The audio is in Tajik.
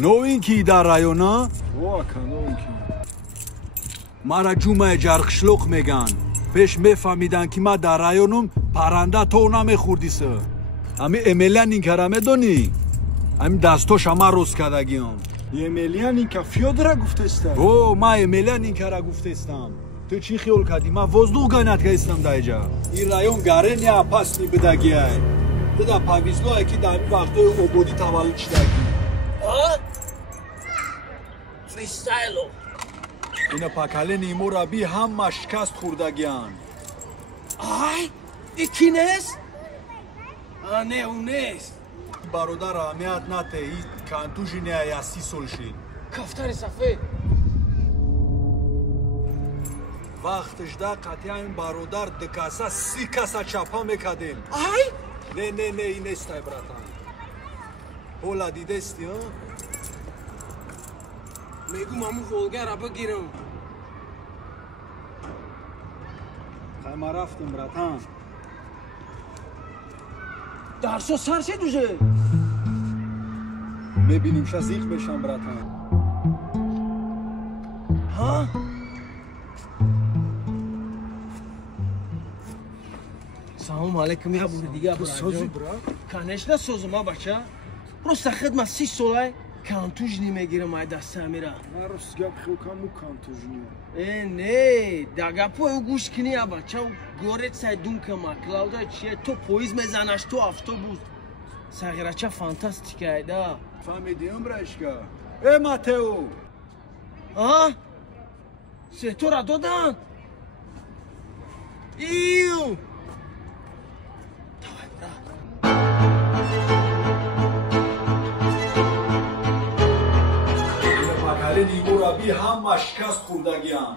Новинки дар района? Воака новинки. Мара ҷумаи ҷарқишлоқ меган. Пеш мефаҳмидан ки ма дар районум парранда то намехӯрдиса. Ами Эмелиян ин кара медонӣ? Ами дастош ҳама рост кардагиам. Емелиян ин ка Фёдора гуфтеста? О, ма Эмелиян ин кара гуфтестам. Ту чӣ хиёл кардӣ? Ма воздух гайнат кардистам даиҷа. Ин район гарения пасни бидагиай. Дида павизлое ки дар ин вақтои ободӣ таваллуд шидаги. Фристайло. Ина пакалени имора би ҳама шикаст хӯрдагиан. Ай, ики нест? Не, он нест. Бародар аҳамият нате, ин кантужиния я 30 сол шид. Кафтари сафед. Вақтш да қатъиян ин бародар дикаса 30 каса чапа мекардем. Ай? Не, ин нестай, братан. Ҳола дидести, а? Мегум ҳамун волгара бигирам. Хай ма рафтем, братан. Дарсо сар шед уже. Мебиним ша зиқ бешам, братан. Ха? Салому алейкум, я буду дига, Созӣ, брат? Конечно, созум, а бача. Просто хидма 30 солай кантужни мегирам ай даста мира. Нарус гап хилкаму кантужни. Не, да гапо гӯш кини а бача, горет сай думка маклауда чие, то поиз мезанаш, то автобус. Сағирача фантастика айда. Фаҳмидиам, брашка? Матео! А? Сетора додан? Иу! Давай, брат. Ина пакалени имора би ҳама шикаст хӯрдагиан.